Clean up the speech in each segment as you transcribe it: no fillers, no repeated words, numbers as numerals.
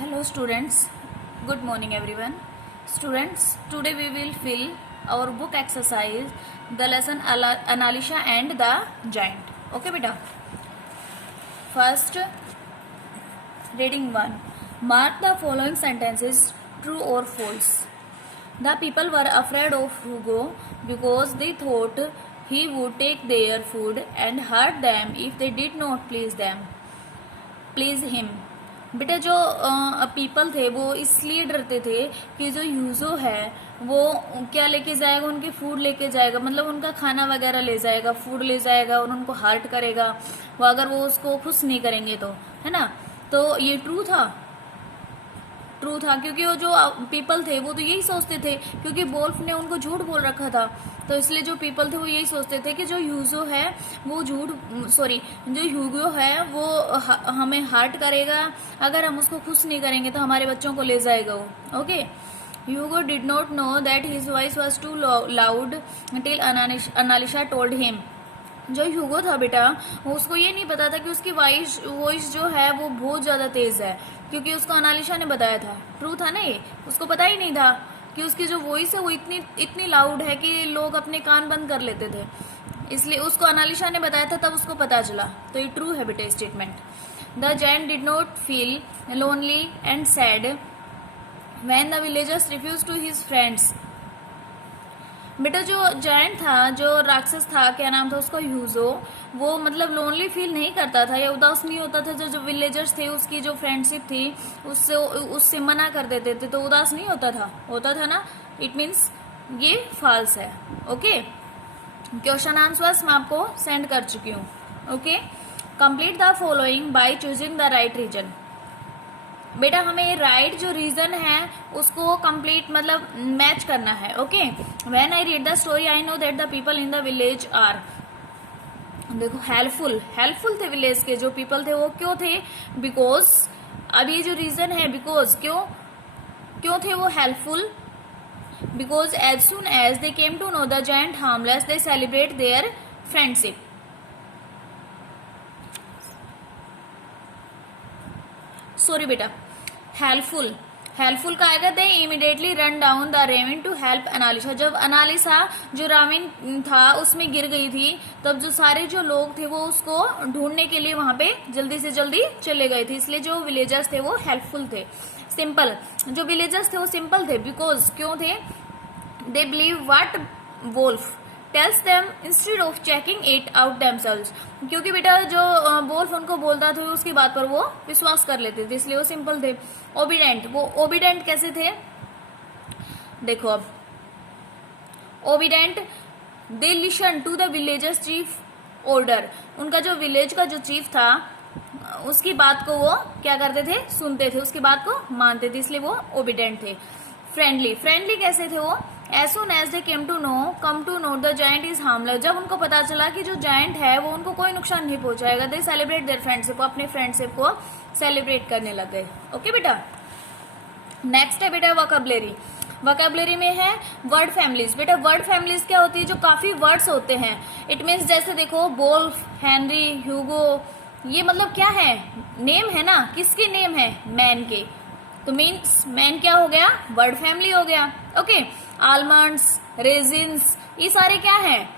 Hello students, good morning everyone. Students, today we will fill our book exercise, the lesson Annalisa and the Giant. Okay beta. First, reading 1. Mark the following sentences true or false. The people were afraid of Hugo because they thought he would take their food and hurt them if they did not please him. बेटा जो people थे वो इसलिए डरते थे कि जो यूजो है वो क्या लेके जाएगा, उनके फूड लेके जाएगा, मतलब उनका खाना वगैरह ले जाएगा, फूड ले जाएगा और उनको हर्ट करेगा वो, अगर वो उसको खुश नहीं करेंगे तो, है ना। तो ये ट्रू था क्योंकि वो जो पीपल थे वो तो यही सोचते थे, क्योंकि वोल्फ ने उनको झूठ बोल रखा था। तो इसलिए जो पीपल थे वो यही सोचते थे कि जो ह्यूगो है वो हमें हर्ट करेगा, अगर हम उसको खुश नहीं करेंगे तो हमारे बच्चों को ले जाएगा वो। Okay, Hugo did not know that his voice was too loud till Annalisa told him. जो ह्यूगो था बेटा, उसको ये नहीं पता था कि उसकी वॉइस जो है वो बहुत ज्यादा तेज है, क्योंकि उसको अनालिशा ने बताया था। ट्रू था ना ये, उसको पता ही नहीं था कि उसकी जो वॉइस है वो इतनी लाउड है कि लोग अपने कान बंद कर लेते थे, इसलिए उसको अनालिशा ने बताया था, तब उसको पता चला। तो ये ट्रू है बेटे statement. The giant did not feel lonely and sad when the villagers refuse to his friends. बेटा जो जायंट था, जो राक्षस था, क्या नाम था उसका, ह्यूगो, वो मतलब लोनली फील नहीं करता था या उदास नहीं होता था। जो विलेजर्स थे उसकी जो फ्रेंडशिप थी उससे मना कर देते थे तो उदास नहीं होता था ना। इट मीन्स ये फॉल्स है। ओके, क्वेश्चन आंसर्स मैं आपको सेंड कर चुकी हूँ। Okay, complete the following by choosing the right reason. बेटा हमें राइट जो रीजन है उसको कंप्लीट मतलब मैच करना है। Okay, when I read the story I know that the people in the village are, देखो हेल्पफुल थे विलेज के जो पीपल थे वो क्यों थे, बिकॉज, अब ये जो रीजन है बिकॉज, क्यों थे वो helpful, because as soon as they came to know the giant harmless they celebrate their friendship. Sorry बेटा, हेल्पफुल का आएगा they immediately run down the ravine to help Annalisa. जब अनालिशा जो राविन था उसमें गिर गई थी, तब जो सारे जो लोग थे वो उसको ढूंढने के लिए वहां पे जल्दी से जल्दी चले गए थे, इसलिए जो विलेजर्स थे वो हेल्पफुल थे। सिंपल, जो विलेजर्स थे वो सिंपल थे, बिकॉज क्यों थे, they believe what wolf tells them instead of checking it out themselves. क्योंकि बेटा जो वोल्फ उनको बोलता था उसकी बात पर वो विश्वास कर लेते थे, इसलिए वो सिंपल थे। ओबीडेंट, वो ओबीडेंट कैसे थे, देखो अब obedient, they listen to the villagers chief order. उनका जो विलेज का जो चीफ था उसकी बात को वो क्या करते थे, सुनते थे, उसकी बात को मानते थे, इसलिए वो ओबीडेंट थे। फ्रेंडली कैसे थे वो, as soon as they come to know the giant is harmless. जब उनको पता चला कि जो जायंट है वो उनको कोई नुकसान नहीं पहुंचाएगा, दे सेलिब्रेट देयर फ्रेंडशिप, वो अपने फ्रेंडशिप को सेलिब्रेट करने लग गए। ओके बेटा, नेक्स्ट है बेटा वोकैबुलरी में है वर्ड फैमिलीज। बेटा वर्ड फैमिलीज क्या होती है, जो काफी वर्ड्स होते हैं। इट मीन्स जैसे देखो वोल्फ, हेनरी, ह्यूगो, ये मतलब क्या है, नेम है ना, किसके नेम है, मैन के, तो मीन्स मैन क्या हो गया, वर्ड फैमिली हो गया। ओके, आलमंड्स, रेजिन्स, ये सारे क्या हैं,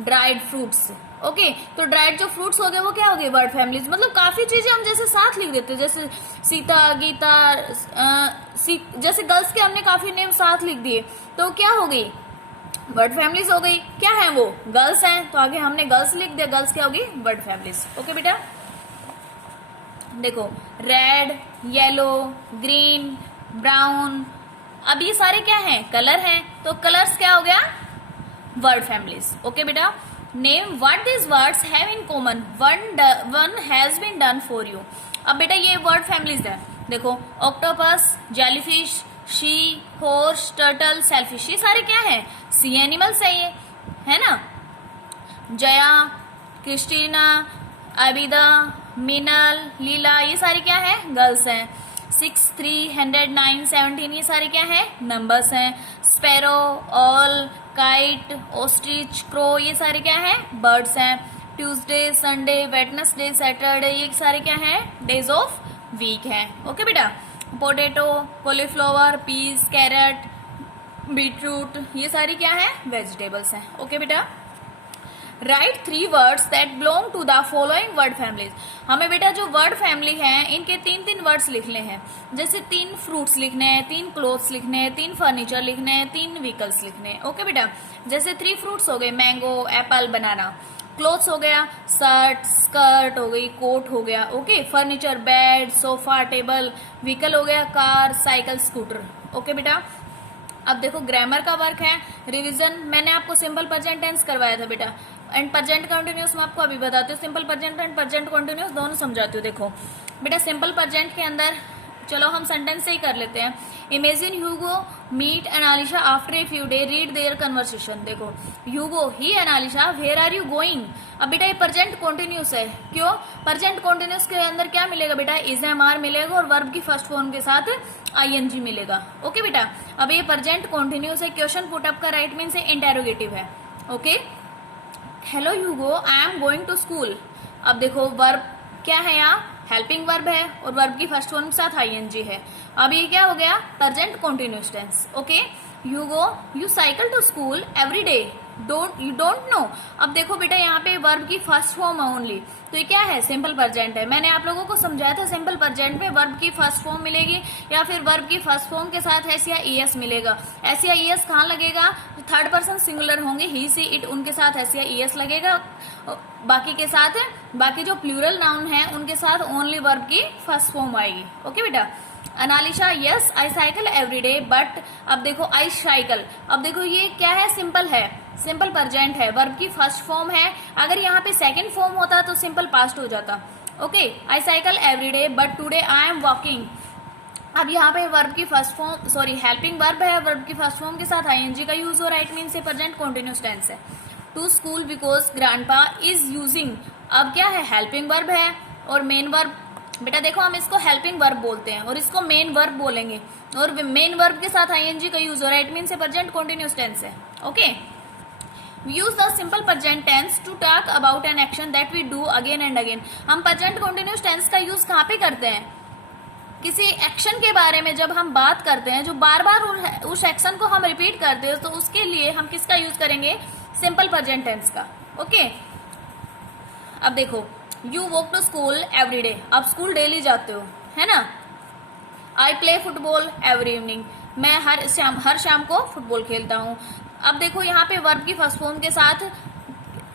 ड्राइड फ्रूट्स। ओके, तो ड्राइड जो फ्रूट्स हो गए वो क्या हो गए, वर्ड फैमिलीज। मतलब काफी चीजें हम जैसे साथ लिख देते हैं, जैसे सीता, गीता, जैसे गर्ल्स के हमने काफी नेम साथ लिख दिए, तो क्या हो गई, वर्ड फैमिलीज हो गई। क्या है वो, गर्ल्स हैं, तो आगे हमने गर्ल्स लिख दिया, गर्ल्स क्या होगी, वर्ड फैमिलीज। ओके बेटा, देखो रेड, येलो, ग्रीन, ब्राउन, अब ये सारे क्या हैं, कलर हैं, तो कलर्स क्या हो गया, वर्ड फैमिलीज। ओके बेटा, name what this words have in common, one has been done for you. अब बेटा ये वर्ड फैमिलीज है, देखो octopus, jellyfish, sea, horse, turtle, sailfish, ये सारे क्या हैं, सी एनिमल्स है ये, है ना। जया, क्रिस्टीना, अबिदा, मिनल, लीला, ये सारी क्या है, गर्ल्स हैं। 6, 3, 100, 9, 17, ये सारे क्या है, नंबर्स हैं। Sparrow, all, kite, ostrich, crow, ये सारे क्या है, बर्ड्स हैं। ट्यूसडे, संडे, वेडनेसडे, सैटरडे, ये सारे क्या हैं, डेज ऑफ वीक हैं। ओके बेटा, potato, cauliflower, peas, carrot, beetroot, ये सारी क्या है, वेजिटेबल्स हैं। ओके बेटा, write 3 words that belong to the following word families. हमें बेटा जो वर्ड फैमिली है इनके 3 वर्ड्स लिखने हैं। जैसे 3 फ्रूट्स लिखने हैं, 3 क्लोथ्स लिखने हैं, 3 फर्नीचर लिखने हैं, 3 व्हीकल्स लिखने हैं। ओके बेटा, जैसे 3 फ्रूट्स हो गए, मैंगो, एप्पल, बनाना। क्लोथ्स हो गया, शर्ट, स्कर्ट हो गई, कोट हो गया। Okay, furniture, bed, sofa, table. Vehicle हो गया, कार, साइकिल, स्कूटर। ओके बेटा, अब देखो ग्रामर का वर्क है, रिवीजन। मैंने आपको सिंपल प्रेजेंट टेंस करवाया था बेटा, एंड प्रेजेंट कंटिन्यूस मैं आपको अभी बताती हूँ। Simple present and present continuous दोनों समझाती हूँ। देखो बेटा, सिंपल प्रेजेंट के अंदर चलो हम सेंटेंस से ही कर लेते हैं। Imagine Hugo meet Annalisa after a few day, read their conversation. देखो Hugo, hi Annalisa, where are you going. अब बेटा ये प्रेजेंट कंटिन्यूस है, क्यों? प्रेजेंट कंटिन्यूस के अंदर क्या मिलेगा बेटा, इज एम आर मिलेगा और वर्ब की फर्स्ट फॉर्म के साथ आईएनजी मिलेगा। ओके बेटा, अब ये प्रेजेंट कंटिन्यूस है, क्वेश्चन पुट अप का राइट मीन से इंटेरोगेटिव है। Okay, hello Hugo, I am going to school. अब देखो वर्ब क्या है, यहाँ हेल्पिंग वर्ब है और वर्ब की फर्स्ट फॉर्म के साथ आईएनजी है। अब ये क्या हो गया, present continuous tense. Okay, Hugo, you cycle to school every day, you don't know. अब देखो बेटा यहाँ पे वर्ब की फर्स्ट फॉर्म ओनली, तो ये क्या है, सिंपल प्रेजेंट है। मैंने आप लोगों को समझाया था सिंपल प्रेजेंट में वर्ब की फर्स्ट फॉर्म मिलेगी या फिर वर्ब की फर्स्ट फॉर्म के साथ एस या ईएस मिलेगा। एस या ईएस कहाँ लगेगा, थर्ड पर्सन सिंगुलर होंगे, ही, सी, इट, उनके साथ एस या ईएस लगेगा। बाकी के साथ, बाकी जो प्लूरल नाउन है उनके साथ ओनली वर्ब की फर्स्ट फॉर्म आएगी। ओके बेटा, Annalisa, yes I cycle every day, but अब देखो आई साइकिल, अब देखो ये क्या है, सिंपल है, सिंपल प्रेजेंट है, वर्ब की फर्स्ट फॉर्म है। अगर यहाँ पे सेकंड फॉर्म होता तो सिंपल पास्ट हो जाता। Okay, I cycle every day but today I am walking. अब यहाँ पे वर्ब की first form, sorry helping verb है, वर्ब की फर्स्ट फॉर्म के साथ आईएनजी का यूज हो रहा है, it means present continuous tense है। To school because grandpa is using, अब क्या है, हेल्पिंग वर्ब है और मेन वर्ब। बेटा देखो हम इसको हेल्पिंग वर्ब बोलते हैं और इसको मेन वर्ब बोलेंगे, और मेन वर्ब के साथ आईएनजी का यूज हो रहा है, it means present continuous tense है। Okay, we use the simple present tense to talk about an action that we do again and again। हम present continuous tense का use कहाँ पे करते हैं, किसी एक्शन के बारे में जब हम बात करते हैं, जो बार बार उस एक्शन को हम रिपीट करते हैं, तो उसके लिए हम किसका यूज करेंगे, सिंपल प्रेजेंट टेंस का। ओके, अब देखो you walk to school every day, आप स्कूल डेली जाते हो, है ना। I play football every evening, मैं हर शाम को फुटबॉल खेलता हूँ। अब देखो यहाँ पे वर्ब की फर्स्ट फॉर्म के साथ,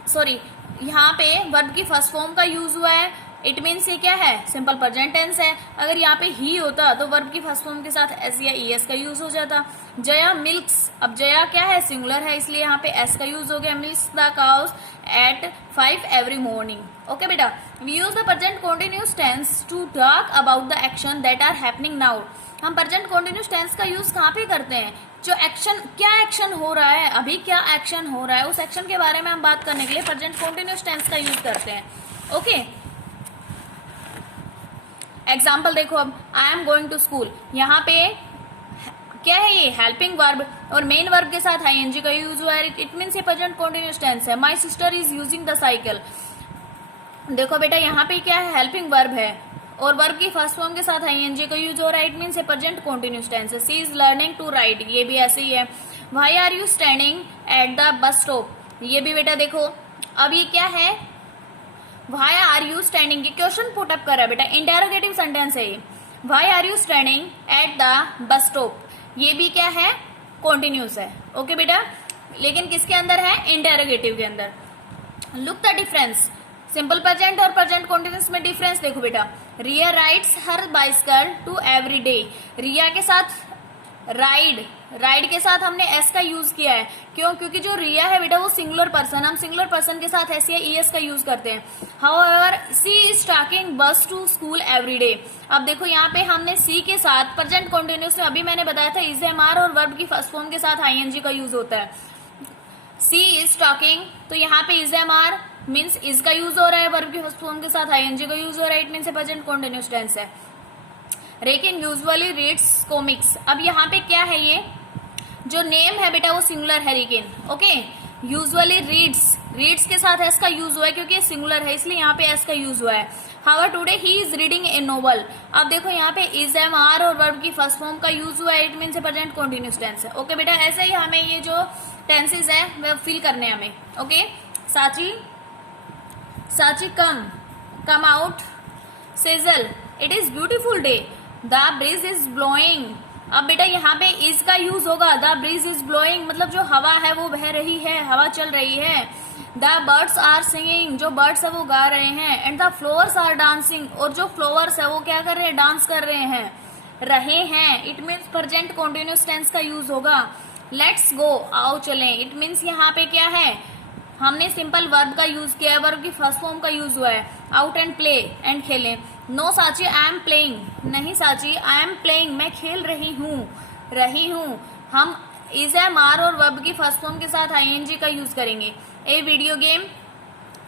सॉरी यहाँ पे वर्ब की फर्स्ट फॉर्म का यूज हुआ है, इट मीन्स ये क्या है, सिंपल प्रेजेंट टेंस है। अगर यहाँ पे ही होता तो वर्ब की फर्स्ट फॉर्म के साथ एस या ईएस का यूज हो जाता। जया मिल्क्स, अब जया क्या है, सिंगुलर है, इसलिए यहाँ पे एस का यूज हो गया, milks the cows at 5 every morning. Okay बेटा, we use the present continuous tense to talk about the action that are happening now. हम प्रेजेंट कंटिन्यूस टेंस का यूज कहाँ पे करते हैं, जो एक्शन, क्या एक्शन हो रहा है, अभी क्या एक्शन हो रहा है, उस एक्शन के बारे में हम बात करने के लिए प्रेजेंट कंटिन्यूस टेंस का यूज करते हैं। ओके, एग्जाम्पल देखो, अब I am going to school, यहाँ पे क्या है, ये हेल्पिंग वर्ब और मेन वर्ब के साथ आईएनजी का यूज हुआ है, इट मीन्स ये प्रेजेंट कंटिन्यूस टेंस है। My sister is using the cycle, देखो बेटा यहाँ पे क्या है, हेल्पिंग वर्ब है और वर्ब की फर्स्ट फॉर्म के साथ आईएनजी का यूज हो रहा है, it means a present continuous tense है। She is learning to ride, ये भी ऐसे ही है। Why are you standing at the bus stop, ये भी बेटा देखो, अब ये क्या है, व्हाई आर यू स्टैंडिंग, ये क्वेश्चन पुट अप कर रहा है बेटा, इंटेरोगेटिव सेंटेंस है ये। Why are you standing at the bus stop, ये भी क्या है, कंटिन्यूस है। ओके बेटा, लेकिन किसके अंदर है, इंटेरोगेटिव के अंदर। Look the difference, simple present और प्रेजेंट कंटिन्यूस में डिफरेंस देखो बेटा। Riya rides her bicycle to every day, Riya के साथ राइड के साथ हमने एस का यूज किया है, क्यों, क्योंकि जो रिया है बेटा वो सिंगुलर पर्सन, हम सिंगुलर पर्सन के साथ एस या ईएस का यूज करते हैं। हाउएवर सी इज टेकिंग बस टू स्कूल एवरी डे, अब देखो यहाँ पे हमने सी के साथ प्रेजेंट कंटिन्यूस में, अभी मैंने बताया था इज एम आर और वर्ब की फर्स्ट फॉर्म के साथ आईएनजी का यूज होता है। सी इज टॉकिंग, तो यहाँ पे is am are means is का यूज हो रहा है, वर्ब की फर्स्ट फॉर्म के साथ आईएनजी का यूज हो रहा है, it means present continuous tense है। रेकिन यूजुअली रीड्स कॉमिक्स, अब यहाँ पे क्या है, ये जो नेम है बेटा वो सिंगुलर है रेकिन। ओके, यूजुअली रीड्स, रीड्स के साथ एस का यूज हुआ है क्योंकि ये सिंगुलर है, इसलिए यहाँ पे एस का यूज हुआ है। However today he is reading a novel. अब देखो यहाँ पे इज, एम, आर और वर्ब की फर्स्ट फॉर्म का यूज हुआ है, it means present continuous tense है। ओके बेटा, ऐसे ही हमें ये जो टेंसेस है वो फिल करने हैं हमें। ओके, साची, साची come out, Sejal it is beautiful day, the breeze is blowing. अब बेटा यहाँ पे इज का यूज होगा, द ब्रीज इज ब्लोइंग मतलब जो हवा है वो बह रही है, हवा चल रही है। द बर्ड्स आर सिंगिंग, जो बर्ड्स है वो गा रहे हैं। And the flowers are dancing, और जो फ्लावर्स है वो क्या कर रहे हैं, डांस कर रहे हैं। It means present continuous tense का यूज होगा। लेट्स गो, आओ चलें, इट मीन्स यहाँ पे क्या है, हमने सिंपल वर्ब का यूज किया है, वर्ब की फर्स्ट फॉर्म का यूज हुआ है। आउट एंड प्ले, एंड खेलें। नो साची आई एम प्लेइंग, नहीं साची आई एम प्लेइंग, मैं खेल रही हूँ। हम इज, एम, आर और वर्ब की फर्स्ट फॉर्म के साथ आईएनजी का यूज करेंगे। ए वीडियो गेम,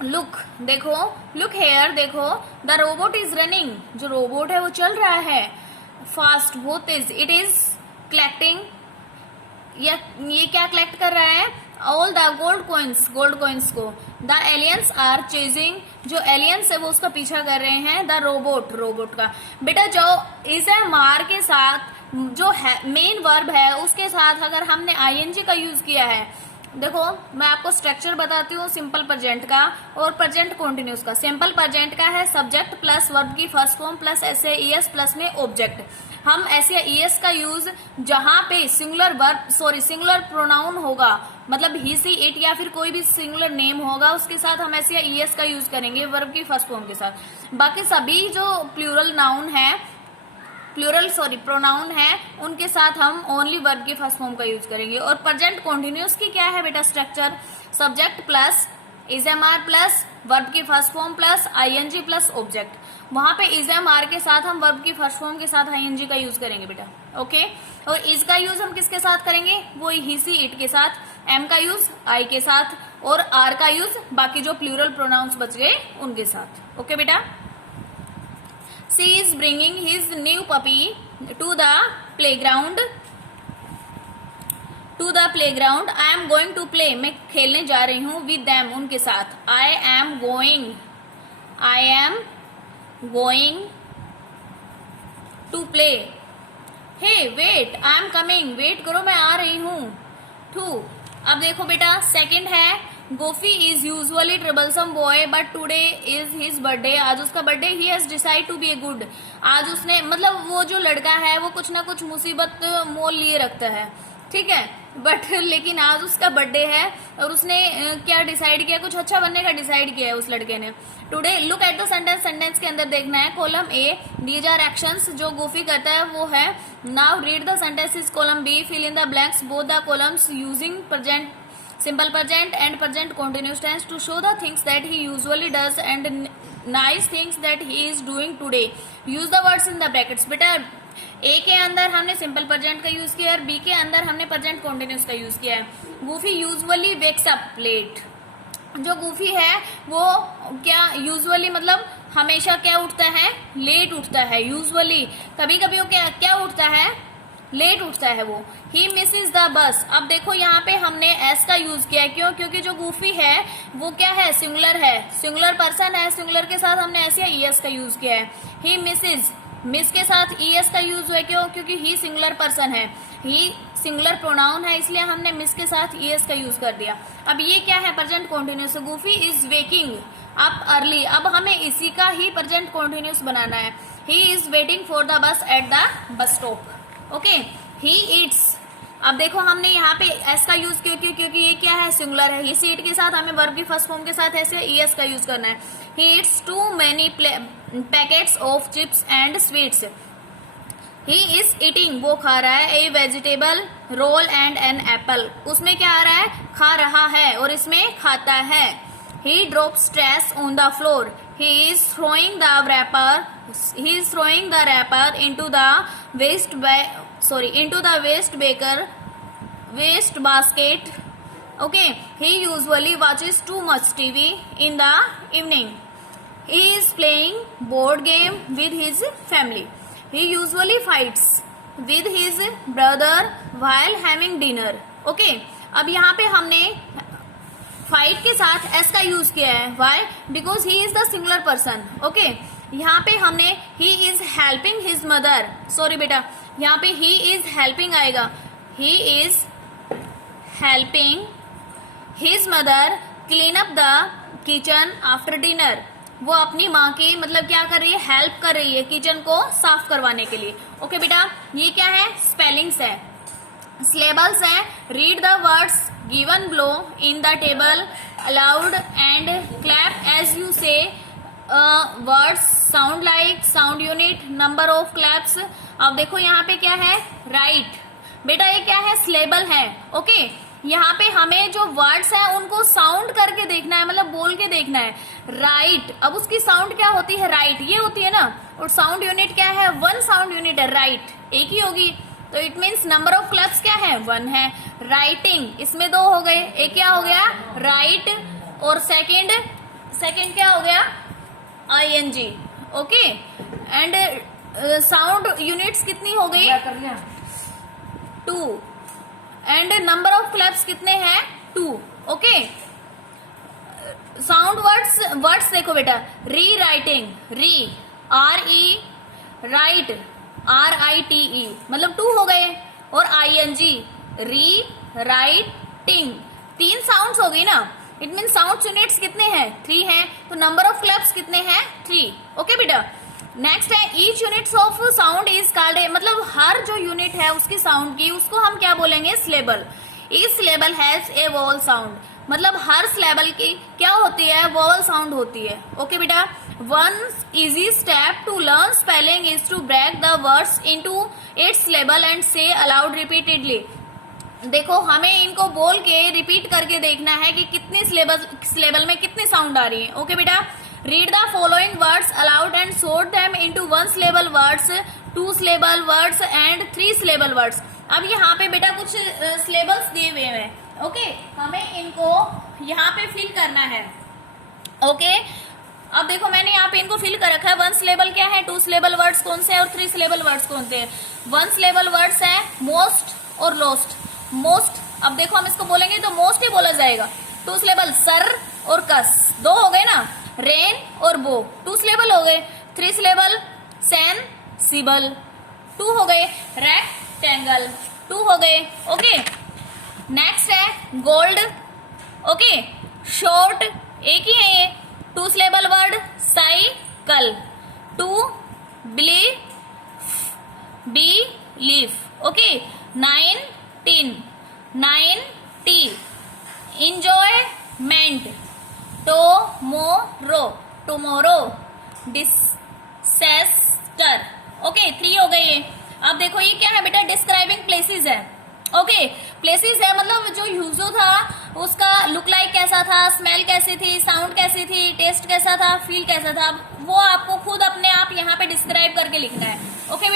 लुक देखो, लुक हेयर देखो, द रोबोट इज रनिंग, जो रोबोट है वो चल रहा है। फास्ट बहुत तेज, इट इज कलेक्टिंग, ये क्या कलेक्ट कर रहा है, ऑल द गोल्ड कॉइन्स को। द एलियंस आर चेजिंग, जो एलियंस है वो उसका पीछा कर रहे हैं। द रोबोट का बेटा जो इज, एम, आर के साथ जो है मेन वर्ब है उसके साथ अगर हमने आईएनजी का यूज किया है, देखो मैं आपको स्ट्रक्चर बताती हूँ सिंपल प्रेजेंट का और प्रेजेंट कंटिन्यूअस का। सिंपल प्रेजेंट का है सब्जेक्ट प्लस वर्ब की फर्स्ट फॉर्म प्लस ऐसे ईएस प्लस में ऑब्जेक्ट। हम ऐसे ईएस का यूज जहां पे सिंगुलर प्रोनाउन होगा, मतलब ही, सी, इट या फिर कोई भी सिंगुलर नेम होगा उसके साथ हम ऐसे ईएस का यूज करेंगे वर्ब की फर्स्ट फॉर्म के साथ। बाकी सभी जो प्रोनाउन है उनके साथ हम ओनली वर्ब की फर्स्ट फॉर्म का यूज करेंगे। और प्रेजेंट कंटिन्यूअस की क्या है बेटा structure, subject plus is, am, are plus verb की first form plus ING plus object. वहां पे इज, एम, आर के साथ हम वर्ब की फर्स्ट फॉर्म के साथ आईएनजी का यूज करेंगे बेटा। ओके, और इज का यूज हम किसके साथ करेंगे, वो ही, सी, इट के साथ। एम का यूज आई के साथ, और आर का यूज बाकी जो प्लूरल प्रोनाउंस बच गए उनके साथ। ओके बेटा, she is bringing his new puppy to the playground. I am going to play, मैं खेलने जा रही हूँ। विद देम, उनके साथ। I am going to play. Hey wait, I am coming, wait करो मैं आ रही हूँ। टू, अब देखो बेटा सेकंड है, Goofy is usually troublesome boy but today is his birthday. आज उसका birthday, he has decide to be a good. आज उसने, मतलब वो जो लड़का है वो कुछ ना कुछ मुसीबत मोल लिए रखता है, ठीक है, बट लेकिन आज उसका बर्थडे है और उसने क्या डिसाइड किया, कुछ अच्छा बनने का डिसाइड किया है उस लड़के ने। Today, look at the sentence के अंदर देखना है। Column A, these are actions, जो गोफी करता है वो है। Now read the sentences. Column B, fill in the blanks both the columns using present, simple present and present continuous tense to show the things that he usually does and nice things that he is doing today. Use the words in the brackets. बेटा ए के अंदर हमने simple present का use किया और B के अंदर हमने प्रेजेंट कंटिन्यूअस का यूज किया है। Goofy usually wakes up late, जो गूफी है वो क्या यूजुअली मतलब हमेशा क्या उठता है, लेट उठता है। यूजुअली, कभी कभी वो क्या उठता है, लेट उठता है वो। ही मिसेज द बस, अब देखो यहाँ पे हमने एस का यूज किया है, क्यों, क्योंकि जो गूफी है वो क्या है, सिंगुलर है, सिंगुलर पर्सन है, सिंगुलर के साथ हमने ऐसे ईएस का यूज किया है। ही मिसेज, मिस के साथ ईएस का यूज हुआ है, क्यों, क्योंकि ही सिंगुलर पर्सन है, ही सिंगुलर प्रोनाउन है, इसलिए हमने मिस के साथ ईएस का यूज कर दिया। अब ये क्या है, present continuous. Goofy is waking up early, अब हमें इसी का ही प्रेजेंट कंटिन्यूअस बनाना है। He is waiting for the bus eight the bus stop. Okay, he eats, अब देखो हमने यहाँ पे एस का यूज क्यों, क्योंकि ये क्या है, सिंगुलर है। ही ईट के साथ हमें वर्ब की फर्स्ट फॉर्म के साथ ऐसे ईएस का यूज करना है। He eats too many packets of chips and sweets. He is eating, वो खा रहा है, a vegetable roll and an apple, उसमें क्या आ रहा है, खा रहा है, और इसमें खाता है। ही drops trash on the floor, he is throwing the wrapper into the waste basket. Okay, he usually watches too much TV in the evening. He is playing board game with his family. He usually fights with his brother while having dinner. Okay, अब यहाँ पे हमने fight के साथ S का use किया है. Why? Because he is the singular person. Okay, यहाँ पे हमने he is helping his mother. Sorry बेटा, यहाँ पे ही इज हेल्पिंग आएगा. He is helping his mother clean up the kitchen after dinner. वो अपनी माँ की मतलब क्या कर रही है, हेल्प कर रही है किचन को साफ करवाने के लिए. ओके बेटा, ये क्या है, स्पेलिंग्स है. सिलेबल्स है, read the words given below in the table aloud and clap as you say. Words sound like, sound unit, number of claps. अब देखो यहाँ पे क्या है, राइट. बेटा ये क्या है, सिलेबल है. ओके, यहाँ पे हमें जो वर्ड्स हैं उनको साउंड करके देखना है, मतलब बोल के देखना है. राइट, अब उसकी साउंड क्या होती है, राइट ये होती है ना. और साउंड यूनिट क्या है, वन साउंड यूनिट है, राइट एक ही होगी. तो it means number of clubs क्या है, 1 है. राइटिंग, इसमें 2 हो गए. एक क्या हो गया, राइट, और सेकंड क्या हो गया, ING. Okay, and sound units कितनी हो गई, 2. एंड नंबर ऑफ क्लब्स कितने हैं, 2. ओके, साउंड वर्ड्स देखो बेटा, री राइटिंग, री RE, राइट RITE, मतलब 2 हो गए. और ING, री राइटिंग, 3 साउंड्स हो गई ना. इट मीन साउंड यूनिट्स कितने हैं, 3 हैं. तो नंबर ऑफ क्लब्स कितने हैं, 3. ओके बेटा, नेक्स्ट है each units of sound is called, मतलब हर जो यूनिट है उसकी साउंड की, उसको हम क्या बोलेंगे, syllable. Each syllable has a vowel sound, मतलब हर सिलेबल की क्या होती है, वोवल साउंड होती है. ओके बेटा, one easy step to learn spelling is to break the words into its syllable and say aloud repeatedly. देखो हमें इनको बोल के रिपीट करके देखना है कि कितनी सिलेबल में कितनी साउंड आ रही है. ओके बेटा, read the following words allowed and sort them into 1 syllable words, 2 syllable words and 3 syllable words. अब यहाँ पे बेटा कुछ सिलेबल्स दिए हुए हैं. ओके, हमें इनको यहाँ पे फिल करना है. ओके, अब देखो मैंने यहाँ पे इनको फिल कर रखा है. 1 सिलेबल क्या है, 2 सिलेबल वर्ड्स कौन से हैं और 3 सिलेबल वर्ड्स कौन से हैं. 1 सिलेबल वर्ड्स है मोस्ट और लोस्ट. मोस्ट, अब देखो हम इसको बोलेंगे तो मोस्ट ही बोला जाएगा. 2 सिलेबल सर और कस, 2 हो गए ना. रेन और बो, 2 सिलेबल हो गए. 3 सिलेबल सेन सिबल, 2 हो गए. रेक्टेंगल, 2 हो गए. ओके, नेक्स्ट है गोल्ड. ओके, शॉर्ट एक ही है ये, 2 syllable word. Cycle, 2 belief. Okay, 19 90 enjoyment. Tomorrow disaster. Okay, 3 हो गए. अब देखो ये क्या है बेटा, डिस्क्राइबिंग प्लेसेस है. ओके, प्लेसेस है मतलब जो यूजो था उसका लुक लाइक कैसा था, स्मेल कैसी थी, साउंड कैसी थी, टेस्ट कैसा था, फील कैसा था, वो आपको खुद अपने आप यहाँ पे डिस्क्राइब करके लिखना है. ओके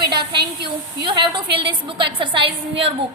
बेटा, thank you. You have to fill this book exercise in your book.